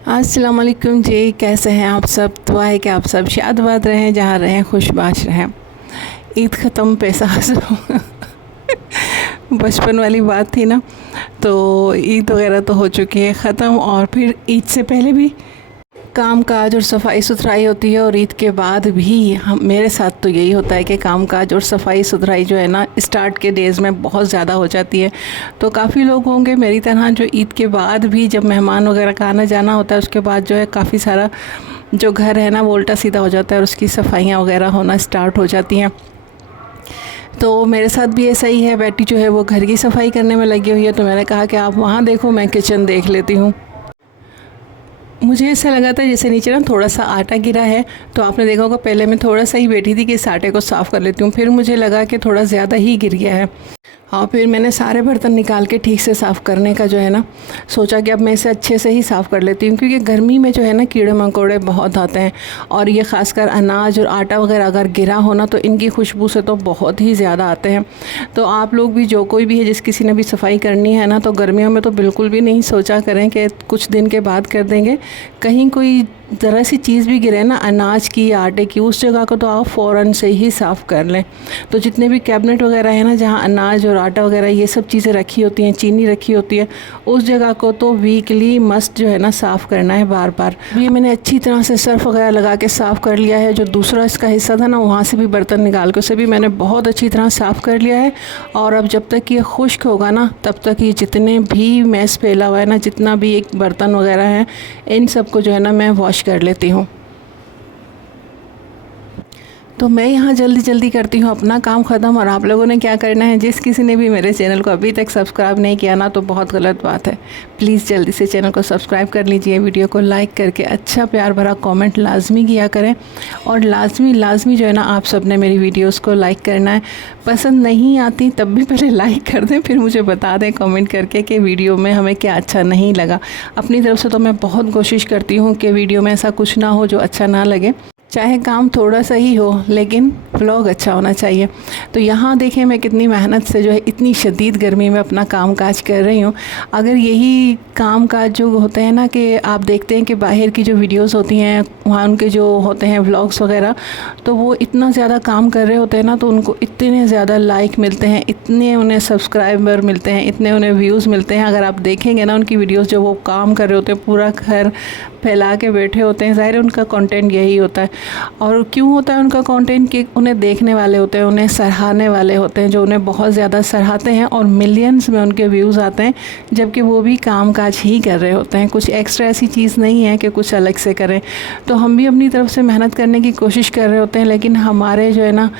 अस्सलाम वालेकुम जी, कैसे हैं आप सब। दुआ है कि आप सब शाद रहें, जहाँ रहें खुशबाश रहें। ईद ख़त्म, पैसा बचपन वाली बात थी ना। तो ईद वगैरह तो हो चुकी है ख़त्म, और फिर ईद से पहले भी काम काज और सफाई सुथराई होती है, और ईद के बाद भी हम मेरे साथ तो यही होता है कि काम काज और सफाई सुथराई जो है ना स्टार्ट के डेज़ में बहुत ज़्यादा हो जाती है। तो काफ़ी लोग होंगे मेरी तरह जो ईद के बाद भी जब मेहमान वगैरह का आना जाना होता है उसके बाद जो है काफ़ी सारा जो घर है ना वो उल्टा सीधा हो जाता है और उसकी सफाइयाँ वगैरह होना स्टार्ट हो जाती हैं। तो मेरे साथ भी ऐसा ही है, बेटी जो है वो घर की सफाई करने में लगी हुई है, तो मैंने कहा कि आप वहाँ देखो, मैं किचन देख लेती हूँ। मुझे ऐसा लगा था जैसे नीचे ना थोड़ा सा आटा गिरा है, तो आपने देखा होगा पहले मैं थोड़ा सा ही बैठी थी कि इस आटे को साफ़ कर लेती हूँ, फिर मुझे लगा कि थोड़ा ज़्यादा ही गिर गया है। हाँ, फिर मैंने सारे बर्तन निकाल के ठीक से साफ़ करने का जो है ना सोचा कि अब मैं इसे अच्छे से ही साफ़ कर लेती हूँ, क्योंकि गर्मी में जो है ना कीड़े मकोड़े बहुत आते हैं, और ये ख़ासकर अनाज और आटा वगैरह अगर गिरा हो ना तो इनकी खुशबू से तो बहुत ही ज़्यादा आते हैं। तो आप लोग भी, जो कोई भी है, जिस किसी ने भी सफाई करनी है ना, तो गर्मियों में तो बिल्कुल भी नहीं सोचा करें कि कुछ दिन के बाद कर देंगे। कहीं कोई ज़रा सी चीज़ भी गिरे ना अनाज की या आटे की, उस जगह को तो आप फ़ौरन से ही साफ़ कर लें। तो जितने भी कैबिनेट वगैरह है ना जहाँ अनाज और आटा वगैरह ये सब चीज़ें रखी होती हैं, चीनी रखी होती है, उस जगह को तो वीकली मस्ट जो है ना साफ़ करना है बार बार। ये मैंने अच्छी तरह से सर्फ वगैरह लगा के साफ़ कर लिया है। जो दूसरा इसका हिस्सा था ना वहाँ से भी बर्तन निकाल के उसे भी मैंने बहुत अच्छी तरह साफ़ कर लिया है। और अब जब तक ये खुश्क होगा ना तब तक ये जितने भी मैस फैला हुआ है ना, जितना भी एक बर्तन वगैरह है, इन सब को जो है ना मैं वॉश कर लेती हूँ। तो मैं यहाँ जल्दी जल्दी करती हूँ अपना काम ख़त्म, और आप लोगों ने क्या करना है, जिस किसी ने भी मेरे चैनल को अभी तक सब्सक्राइब नहीं किया ना तो बहुत गलत बात है। प्लीज़ जल्दी से चैनल को सब्सक्राइब कर लीजिए, वीडियो को लाइक करके अच्छा प्यार भरा कमेंट लाजमी किया करें, और लाजमी जो है ना आप सब ने मेरी वीडियोज़ को लाइक करना है। पसंद नहीं आती तब भी पहले लाइक कर दें, फिर मुझे बता दें कमेंट करके कि वीडियो में हमें क्या अच्छा नहीं लगा। अपनी तरफ से तो मैं बहुत कोशिश करती हूँ कि वीडियो में ऐसा कुछ ना हो जो अच्छा ना लगे, चाहे काम थोड़ा सा ही हो, लेकिन व्लॉग अच्छा होना चाहिए। तो यहाँ देखें मैं कितनी मेहनत से जो है इतनी शदीद गर्मी में अपना काम काज कर रही हूँ। अगर यही काम काज जो होते हैं ना, कि आप देखते हैं कि बाहर की जो वीडियोस होती हैं वहाँ उनके जो होते हैं व्लॉग्स वगैरह, तो वो इतना ज़्यादा काम कर रहे होते हैं ना, तो उनको इतने ज़्यादा लाइक मिलते हैं, इतने उन्हें सब्सक्राइबर मिलते हैं, इतने उन्हें व्यूज़ मिलते हैं। अगर आप देखेंगे ना उनकी वीडियोस, जो वो काम कर रहे होते हैं, पूरा घर फैला के बैठे होते हैं, ज़ाहिर है उनका कंटेंट यही होता है। और क्यों होता है उनका कंटेंट, कि उन्हें देखने वाले होते हैं, उन्हें सराहने वाले होते हैं, जो उन्हें बहुत ज़्यादा सराहते हैं, और मिलियंस में उनके व्यूज़ आते हैं, जबकि वो भी काम काज ही कर रहे होते हैं। कुछ एक्स्ट्रा ऐसी चीज़ नहीं है कि कुछ अलग से करें। तो हम भी अपनी तरफ से मेहनत करने की कोशिश कर रहे होते हैं, लेकिन हमारे जो है ना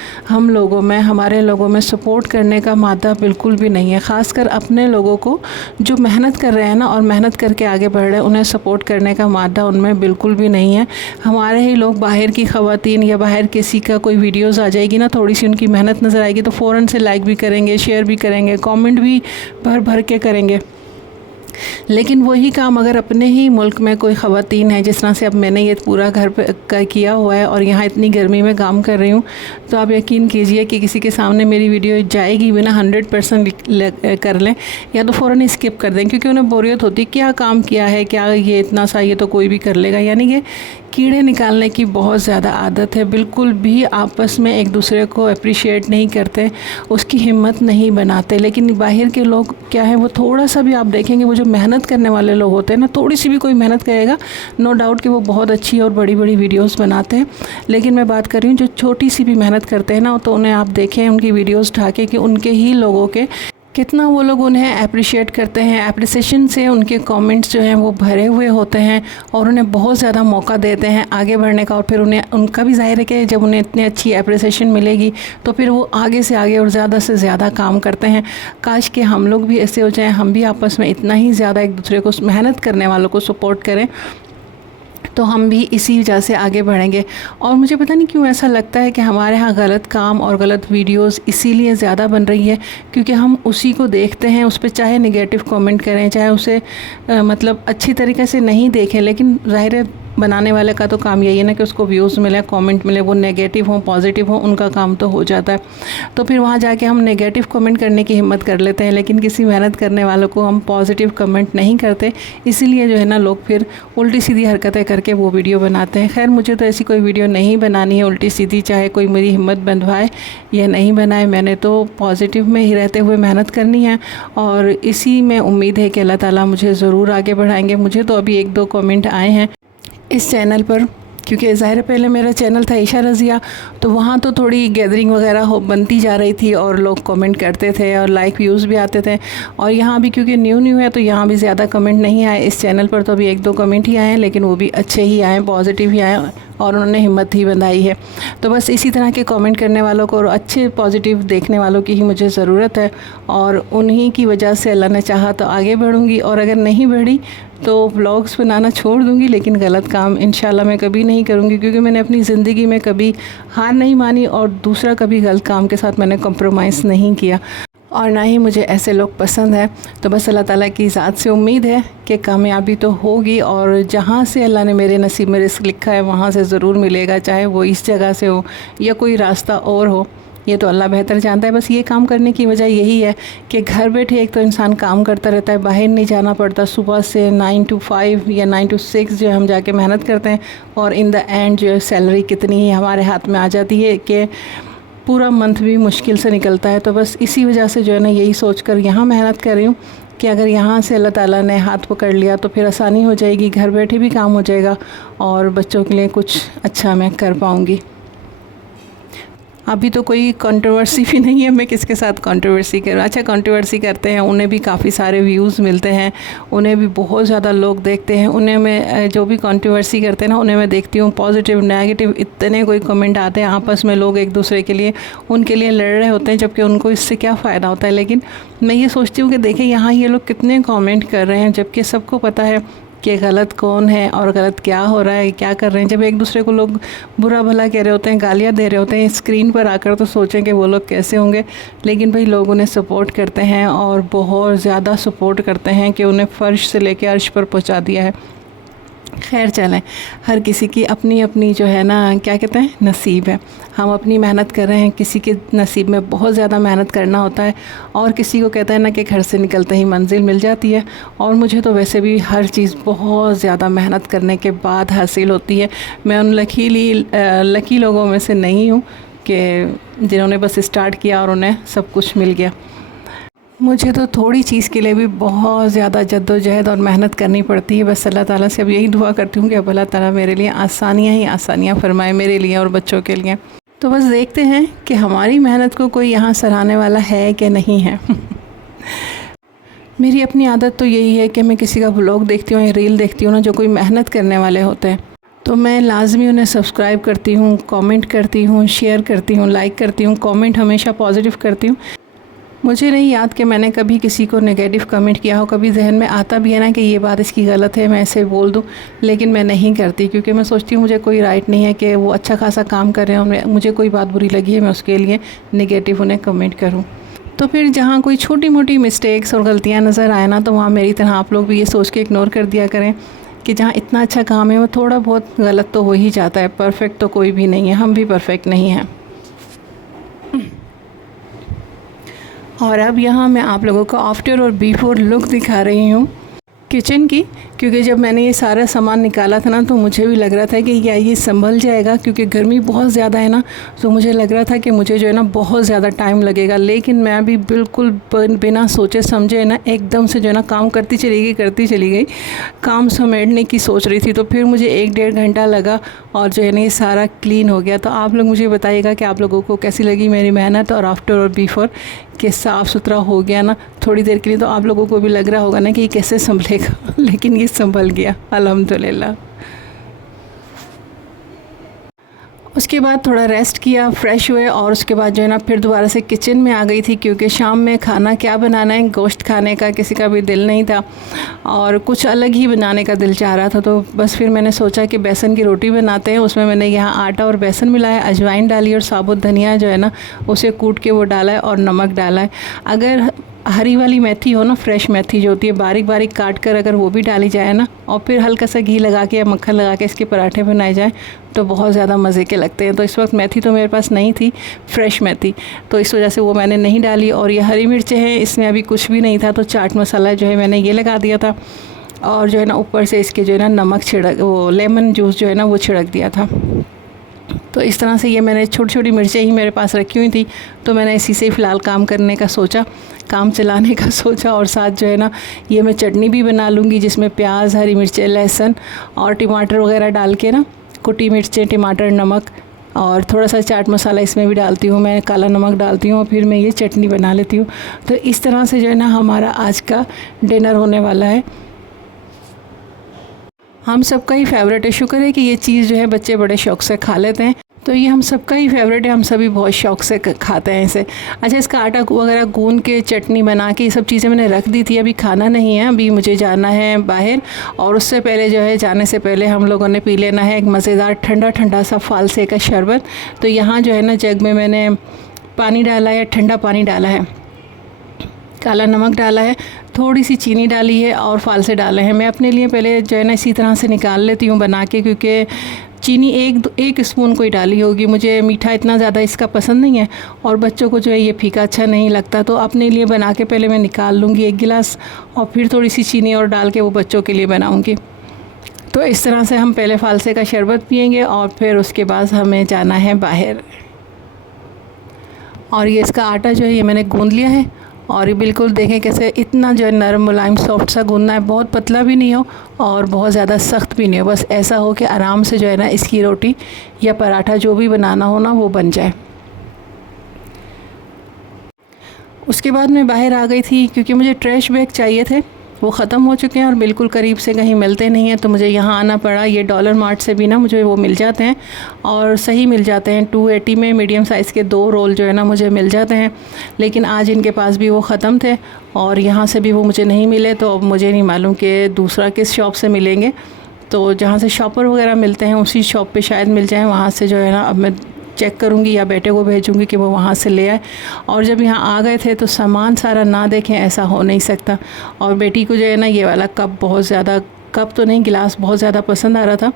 हमारे लोगों में सपोर्ट करने का मादा बिल्कुल भी नहीं है। ख़ासकर अपने लोगों को जो मेहनत कर रहे हैं ना और मेहनत करके आगे बढ़ रहे हैं, उन्हें सपोर्ट करने का मादा उनमें बिल्कुल भी नहीं है। हमारे ही लोग, बाहर की ख़वातीन या बाहर किसी का कोई वीडियोज़ आ जाएगी ना, थोड़ी सी उनकी मेहनत नज़र आएगी तो फ़ौरन से लाइक भी करेंगे, शेयर भी करेंगे, कमेंट भी भर भर के करेंगे। लेकिन वही काम अगर अपने ही मुल्क में कोई ख़वातीन है, जिस तरह से अब मैंने ये पूरा घर पे किया हुआ है और यहाँ इतनी गर्मी में काम कर रही हूँ, तो आप यकीन कीजिए कि किसी के सामने मेरी वीडियो जाएगी भी ना 100% कर लें या तो फ़ौरन स्किप कर दें, क्योंकि उन्हें बोरियत होती है, क्या काम किया है, क्या ये इतना सा, ये तो कोई भी कर लेगा। यानी कि कीड़े निकालने की बहुत ज़्यादा आदत है, बिल्कुल भी आपस में एक दूसरे को अप्रिशिएट नहीं करते, उसकी हिम्मत नहीं बनाते। लेकिन बाहर के लोग क्या है, वो थोड़ा सा भी आप देखेंगे, वो जो मेहनत करने वाले लोग होते हैं ना, थोड़ी सी भी कोई मेहनत करेगा, नो डाउट कि वो बहुत अच्छी और बड़ी बड़ी वीडियोस बनाते हैं। लेकिन मैं बात कर रही हूँ जो छोटी सी भी मेहनत करते हैं ना, तो उन्हें आप देखें उनकी वीडियोस ढाके कि उनके ही लोगों के कितना वो लोग उन्हें अप्रिशिएट करते हैं। एप्रिसिएशन से उनके कमेंट्स जो हैं वो भरे हुए होते हैं, और उन्हें बहुत ज़्यादा मौका देते हैं आगे बढ़ने का। और फिर उन्हें, उनका भी ज़ाहिर है कि जब उन्हें इतनी अच्छी एप्रिसिएशन मिलेगी तो फिर वो आगे से आगे और ज़्यादा से ज़्यादा काम करते हैं। काश कि हम लोग भी ऐसे हो जाएं, हम भी आपस में इतना ही ज़्यादा एक दूसरे को, मेहनत करने वालों को सपोर्ट करें, तो हम भी इसी वजह से आगे बढ़ेंगे। और मुझे पता नहीं क्यों ऐसा लगता है कि हमारे यहाँ गलत काम और गलत वीडियोस इसीलिए ज़्यादा बन रही है, क्योंकि हम उसी को देखते हैं, उस पर चाहे नेगेटिव कमेंट करें, चाहे उसे मतलब अच्छी तरीके से नहीं देखें, लेकिन ज़ाहिर है बनाने वाले का तो काम यही है ना कि उसको व्यूज़ मिले, कमेंट मिले, वो नेगेटिव हो पॉजिटिव हो उनका काम तो हो जाता है। तो फिर वहाँ जाके हम नेगेटिव कमेंट करने की हिम्मत कर लेते हैं, लेकिन किसी मेहनत करने वालों को हम पॉजिटिव कमेंट नहीं करते। इसीलिए जो है ना लोग फिर उल्टी सीधी हरकतें करके वो वीडियो बनाते हैं। खैर मुझे तो ऐसी कोई वीडियो नहीं बनानी है उल्टी सीधी, चाहे कोई मेरी हिम्मत बंधवाए या नहीं बनाए। मैंने तो पॉजिटिव में ही रहते हुए मेहनत करनी है और इसी में उम्मीद है कि अल्लाह ताला मुझे ज़रूर आगे बढ़ाएंगे। मुझे तो अभी 1-2 कमेंट आए हैं इस चैनल पर, क्योंकि ज़ाहिर पहले मेरा चैनल था ईशा रज़िया, तो वहाँ तो थोड़ी गैदरिंग वगैरह बनती जा रही थी और लोग कमेंट करते थे और लाइक व्यूज़ भी आते थे। और यहाँ भी क्योंकि न्यू है तो यहाँ भी ज़्यादा कमेंट नहीं आए। इस चैनल पर तो अभी 1-2 कमेंट ही आए हैं, लेकिन वो भी अच्छे ही आए, पॉजिटिव ही आए और उन्होंने हिम्मत ही बंधाई है। तो बस इसी तरह के कमेंट करने वालों को और अच्छे पॉजिटिव देखने वालों की ही मुझे ज़रूरत है, और उन्हीं की वजह से अल्लाह ने चाहा तो आगे बढ़ूँगी, और अगर नहीं बढ़ी तो व्लॉग्स बनाना छोड़ दूँगी। लेकिन गलत काम इंशाल्लाह मैं कभी नहीं करूँगी, क्योंकि मैंने अपनी ज़िंदगी में कभी हार नहीं मानी और दूसरा कभी गलत काम के साथ मैंने कॉम्प्रोमाइज़ नहीं किया, और ना ही मुझे ऐसे लोग पसंद है। तो बस अल्लाह ताला की ज़ात से उम्मीद है कि कामयाबी तो होगी, और जहाँ से अल्लाह ने मेरे नसीब में रिस्क लिखा है वहाँ से ज़रूर मिलेगा, चाहे वो इस जगह से हो या कोई रास्ता और हो, ये तो अल्लाह बेहतर जानता है। बस ये काम करने की वजह यही है कि घर बैठे एक तो इंसान काम करता रहता है, बाहर नहीं जाना पड़ता। सुबह से 9 to 5 या 9 to 6 जो हम जाके मेहनत करते हैं, और इन द एंड जो है सैलरी कितनी ही हमारे हाथ में आ जाती है कि पूरा मंथ भी मुश्किल से निकलता है। तो बस इसी वजह से जो है ना यही सोचकर यहाँ मेहनत कर रही हूँ कि अगर यहाँ से अल्लाह ताला ने हाथ पकड़ लिया तो फिर आसानी हो जाएगी, घर बैठे भी काम हो जाएगा और बच्चों के लिए कुछ अच्छा मैं कर पाऊँगी। अभी तो कोई कंट्रोवर्सी भी नहीं है, मैं किसके साथ कंट्रोवर्सी करूँ। अच्छा, कंट्रोवर्सी करते हैं उन्हें भी काफ़ी सारे व्यूज़ मिलते हैं, उन्हें भी बहुत ज़्यादा लोग देखते हैं। उन्हें मैं जो भी कंट्रोवर्सी करते हैं ना उन्हें मैं देखती हूँ, पॉजिटिव नेगेटिव इतने कोई कमेंट आते हैं, आपस में लोग एक दूसरे के लिए उनके लिए लड़ रहे होते हैं, जबकि उनको इससे क्या फ़ायदा होता है। लेकिन मैं ये सोचती हूँ कि देखें यहाँ ये लोग कितने कमेंट कर रहे हैं, जबकि सबको पता है कि गलत कौन है और गलत क्या हो रहा है, क्या कर रहे हैं। जब एक दूसरे को लोग बुरा भला कह रहे होते हैं, गालियाँ दे रहे होते हैं स्क्रीन पर आकर, तो सोचें कि वो लोग कैसे होंगे। लेकिन भाई लोग उन्हें सपोर्ट करते हैं और बहुत ज़्यादा सपोर्ट करते हैं कि उन्हें फ़र्श से लेकर अर्श पर पहुंचा दिया है। खैर चलें, हर किसी की अपनी अपनी जो है ना क्या कहते हैं नसीब है। हम अपनी मेहनत कर रहे हैं, किसी के नसीब में बहुत ज़्यादा मेहनत करना होता है, और किसी को कहते हैं ना कि घर से निकलते ही मंजिल मिल जाती है। और मुझे तो वैसे भी हर चीज़ बहुत ज़्यादा मेहनत करने के बाद हासिल होती है। मैं उन लकी लोगों में से नहीं हूँ कि जिन्होंने बस स्टार्ट किया और उन्हें सब कुछ मिल गया। मुझे तो थोड़ी चीज़ के लिए भी बहुत ज़्यादा जद्दोजहद और मेहनत करनी पड़ती है। बस अल्लाह ताला से अब यही दुआ करती हूँ कि अब अल्लाह ताला मेरे लिए आसानियाँ ही आसानियाँ फरमाए, मेरे लिए और बच्चों के लिए। तो बस देखते हैं कि हमारी मेहनत को कोई यहाँ सराहने वाला है कि नहीं है। मेरी अपनी आदत तो यही है कि मैं किसी का व्लॉग देखती हूँ या रील देखती हूँ ना जो कोई मेहनत करने वाले होते हैं, तो मैं लाजमी उन्हें सब्सक्राइब करती हूँ, कमेंट करती हूँ, शेयर करती हूँ, लाइक करती हूँ, कमेंट हमेशा पॉजिटिव करती हूँ। मुझे नहीं याद कि मैंने कभी किसी को नेगेटिव कमेंट किया हो। कभी जहन में आता भी है ना कि ये बात इसकी गलत है, मैं ऐसे बोल दूं, लेकिन मैं नहीं करती, क्योंकि मैं सोचती हूँ मुझे कोई राइट नहीं है कि वो अच्छा खासा काम कर रहे हैं, मुझे कोई बात बुरी लगी है मैं उसके लिए नेगेटिव उन्हें कमेंट करूँ। तो फिर जहाँ कोई छोटी मोटी मिस्टेक्स और गलतियाँ नज़र आए ना, तो वहाँ मेरी तरह आप लोग भी ये सोच के इग्नोर कर दिया करें कि जहाँ इतना अच्छा काम है वो थोड़ा बहुत गलत तो हो ही जाता है। परफेक्ट तो कोई भी नहीं है, हम भी परफेक्ट नहीं हैं। और अब यहाँ मैं आप लोगों को आफ्टर और बिफोर लुक दिखा रही हूँ किचन की, क्योंकि जब मैंने ये सारा सामान निकाला था ना तो मुझे भी लग रहा था कि क्या ये संभल जाएगा, क्योंकि गर्मी बहुत ज़्यादा है ना, तो मुझे लग रहा था कि मुझे जो है ना बहुत ज़्यादा टाइम लगेगा। लेकिन मैं भी बिल्कुल बिना सोचे समझे ना एकदम से जो है ना काम करती चली गई, काम समेटने की सोच रही थी। तो फिर मुझे 1-1.5 घंटा लगा और जो है ना ये सारा क्लीन हो गया। तो आप लोग मुझे बताइएगा कि आप लोगों को कैसी लगी मेरी मेहनत और आफ्टर और बिफोर, कि साफ़ सुथरा हो गया ना थोड़ी देर के लिए। तो आप लोगों को भी लग रहा होगा ना कि ये कैसे संभलेगा, लेकिन ये संभल गया अल्हम्दुलिल्लाह। उसके बाद थोड़ा रेस्ट किया, फ्रेश हुए, और उसके बाद जो है ना फिर दोबारा से किचन में आ गई थी, क्योंकि शाम में खाना क्या बनाना है, गोश्त खाने का किसी का भी दिल नहीं था और कुछ अलग ही बनाने का दिल चाह रहा था। तो बस फिर मैंने सोचा कि बेसन की रोटी बनाते हैं। उसमें मैंने यहाँ आटा और बेसन मिलाया, अजवाइन डाली और साबुत धनिया जो है ना उसे कूट के वो डाला है और नमक डाला है। अगर हरी वाली मेथी हो ना, फ्रेश मेथी जो होती है, बारीक बारीक काट कर अगर वो भी डाली जाए ना, और फिर हल्का सा घी लगा के या मक्खन लगा के इसके पराठे बनाए जाए तो बहुत ज़्यादा मज़े के लगते हैं। तो इस वक्त मेथी तो मेरे पास नहीं थी, फ्रेश मेथी, तो इस वजह से वो मैंने नहीं डाली। और ये हरी मिर्चें हैं, इसमें अभी कुछ भी नहीं था, तो चाट मसाला जो है मैंने ये लगा दिया था, और जो है ना ऊपर से इसके जो है ना नमक छिड़क, वो लेमन जूस जो है ना वो छिड़क दिया था। तो इस तरह से ये मैंने छोटी छोटी मिर्चें ही मेरे पास रखी हुई थी, तो मैंने इसी से फ़िलहाल काम करने का सोचा, काम चलाने का सोचा। और साथ जो है ना ये मैं चटनी भी बना लूँगी, जिसमें प्याज, हरी मिर्चें, लहसुन और टमाटर वगैरह डाल के ना, कुटी मिर्चें, टमाटर, नमक और थोड़ा सा चाट मसाला इसमें भी डालती हूँ मैं, काला नमक डालती हूँ, और फिर मैं ये चटनी बना लेती हूँ। तो इस तरह से जो है ना हमारा आज का डिनर होने वाला है। हम सबका ही फेवरेट है, शुक्र है कि ये चीज़ जो है बच्चे बड़े शौक़ से खा लेते हैं, तो ये हम सबका ही फेवरेट है, हम सभी बहुत शौक़ से खाते हैं इसे। अच्छा, इसका आटा वगैरह गूंद के चटनी बना के ये सब चीज़ें मैंने रख दी थी, अभी खाना नहीं है, अभी मुझे जाना है बाहर। और उससे पहले जो है, जाने से पहले हम लोगों ने पी लेना है एक मज़ेदार ठंडा ठंडा सा फालसे का शरबत। तो यहाँ जो है ना जग में मैंने पानी डाला है, ठंडा पानी डाला है, काला नमक डाला है, थोड़ी सी चीनी डाली है और फालसे डाले हैं। मैं अपने लिए पहले जो है ना इसी तरह से निकाल लेती हूँ बना के, क्योंकि चीनी एक स्पून कोई डाली होगी, मुझे मीठा इतना ज़्यादा इसका पसंद नहीं है, और बच्चों को जो है ये फीका अच्छा नहीं लगता। तो अपने लिए बना के पहले मैं निकाल लूँगी 1 गिलास, और फिर थोड़ी सी चीनी और डाल के वो बच्चों के लिए बनाऊँगी। तो इस तरह से हम पहले फालसे का शरबत पियेंगे, और फिर उसके बाद हमें जाना है बाहर। और ये इसका आटा जो है ये मैंने गूँध लिया है, और ये बिल्कुल देखें कैसे इतना जो है नरम मुलायम सॉफ्ट सा गूंदना है, बहुत पतला भी नहीं हो और बहुत ज़्यादा सख्त भी नहीं हो, बस ऐसा हो कि आराम से जो है ना इसकी रोटी या पराठा जो भी बनाना हो ना वो बन जाए। उसके बाद मैं बाहर आ गई थी, क्योंकि मुझे ट्रैश बैग चाहिए थे, वो ख़त्म हो चुके हैं और बिल्कुल करीब से कहीं मिलते नहीं हैं, तो मुझे यहाँ आना पड़ा। ये डॉलर मार्ट से भी ना मुझे वो मिल जाते हैं, और सही मिल जाते हैं। 280 में मीडियम साइज़ के 2 रोल जो है ना मुझे मिल जाते हैं, लेकिन आज इनके पास भी वो ख़त्म थे और यहाँ से भी वो मुझे नहीं मिले। तो अब मुझे नहीं मालूम कि दूसरा किस शॉप से मिलेंगे, तो जहाँ से शॉपर वगैरह मिलते हैं उसी शॉप पर शायद मिल जाएँ, वहाँ से जो है ना अब मैं चेक करूँगी या बेटे को भेजूँगी कि वो वहाँ से ले आए। और जब यहाँ आ गए थे तो सामान सारा ना देखें ऐसा हो नहीं सकता। और बेटी को जो है ना ये वाला कप बहुत ज़्यादा, कप तो नहीं गिलास बहुत ज़्यादा पसंद आ रहा था,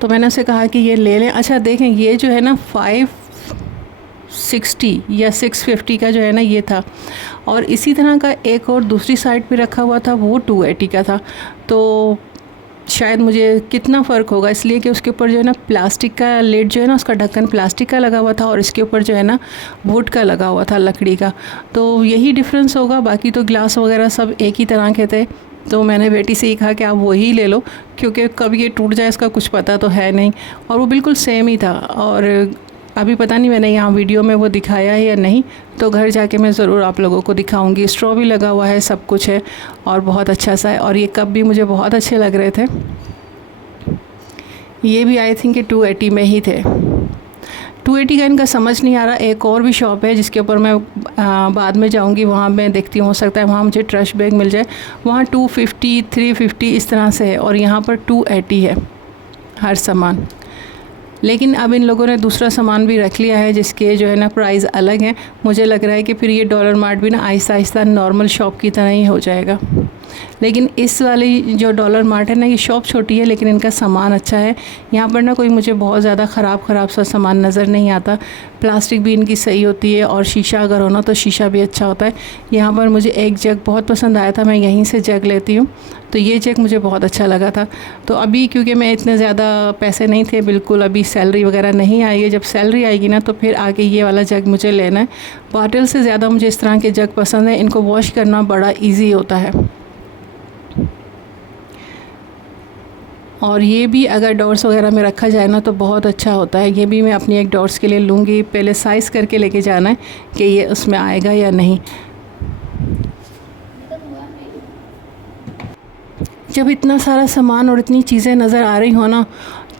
तो मैंने उसे कहा कि ये ले लें। अच्छा देखें, ये जो है ना 560 या 650 का जो है ना ये था, और इसी तरह का एक और दूसरी साइड पे रखा हुआ था, वो 280 का था। तो शायद मुझे कितना फ़र्क होगा, इसलिए कि उसके ऊपर जो है ना प्लास्टिक का लिड जो है ना, उसका ढक्कन प्लास्टिक का लगा हुआ था, और इसके ऊपर जो है ना वुड का लगा हुआ था, लकड़ी का। तो यही डिफरेंस होगा, बाकी तो ग्लास वगैरह सब एक ही तरह के थे। तो मैंने बेटी से ही कहा कि आप वही ले लो, क्योंकि कब ये टूट जाए इसका कुछ पता तो है नहीं, और वो बिल्कुल सेम ही था। और अभी पता नहीं मैंने यहाँ वीडियो में वो दिखाया है या नहीं, तो घर जाके मैं ज़रूर आप लोगों को दिखाऊंगी। स्ट्रॉ भी लगा हुआ है, सब कुछ है, और बहुत अच्छा सा है। और ये कप भी मुझे बहुत अच्छे लग रहे थे, ये भी आई थिंक 280 में ही थे। 280 का इनका समझ नहीं आ रहा। एक और भी शॉप है जिसके ऊपर मैं बाद में जाऊंगी, वहाँ मैं देखती हूँ, हो सकता है वहाँ मुझे ट्रश बैग मिल जाए। वहाँ 250, 350 इस तरह से है, और यहाँ पर 280 है हर सामान। लेकिन अब इन लोगों ने दूसरा सामान भी रख लिया है जिसके जो है ना प्राइस अलग है। मुझे लग रहा है कि फिर ये डॉलर मार्ट भी ना आहिस्ता आहिस्ता नॉर्मल शॉप की तरह ही हो जाएगा। लेकिन इस वाली जो डॉलर मार्ट है ना, ये शॉप छोटी है लेकिन इनका सामान अच्छा है। यहाँ पर ना कोई मुझे बहुत ज़्यादा ख़राब सा सामान नज़र नहीं आता। प्लास्टिक भी इनकी सही होती है, और शीशा अगर होना तो शीशा भी अच्छा होता है। यहाँ पर मुझे एक जग बहुत पसंद आया था, मैं यहीं से जग लेती हूँ, तो ये जग मुझे बहुत अच्छा लगा था। तो अभी क्योंकि मैं इतने ज़्यादा पैसे नहीं थे बिल्कुल, अभी सैलरी वगैरह नहीं आई है, जब सैलरी आएगी ना तो फिर आके ये वाला जग मुझे लेना है। बॉटल से ज़्यादा मुझे इस तरह के जग पसंद है, इनको वॉश करना बड़ा ईजी होता है। और ये भी अगर डॉर्स वगैरह में रखा जाए ना तो बहुत अच्छा होता है। ये भी मैं अपनी एक डॉर्स के लिए लूँगी, पहले साइज़ करके लेके जाना है कि ये उसमें आएगा या नहीं। जब इतना सारा सामान और इतनी चीज़ें नज़र आ रही हो ना,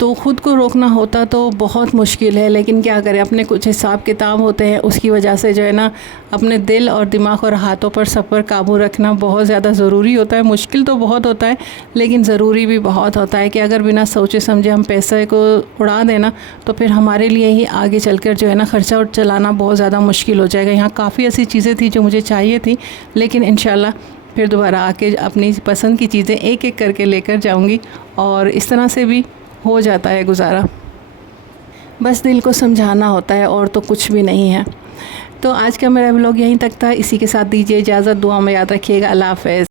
तो ख़ुद को रोकना होता तो बहुत मुश्किल है, लेकिन क्या करें, अपने कुछ हिसाब किताब होते हैं, उसकी वजह से जो है ना अपने दिल और दिमाग और हाथों पर सब पर काबू रखना बहुत ज़्यादा ज़रूरी होता है। मुश्किल तो बहुत होता है लेकिन ज़रूरी भी बहुत होता है कि अगर बिना सोचे समझे हम पैसे को उड़ा देना तो फिर हमारे लिए ही आगे चलकर जो है ना ख़र्चा चलाना बहुत ज़्यादा मुश्किल हो जाएगा। यहाँ काफ़ी ऐसी चीज़ें थी जो मुझे चाहिए थी, लेकिन इंशाल्लाह फिर दोबारा आके अपनी पसंद की चीज़ें एक एक करके लेकर जाऊँगी और इस तरह से भी हो जाता है गुजारा। बस दिल को समझाना होता है और तो कुछ भी नहीं है। तो आज का मेरा व्लॉग यहीं तक था। इसी के साथ दीजिए इजाज़त। दुआ में याद रखिएगा। अल्लाह हाफ़िज़।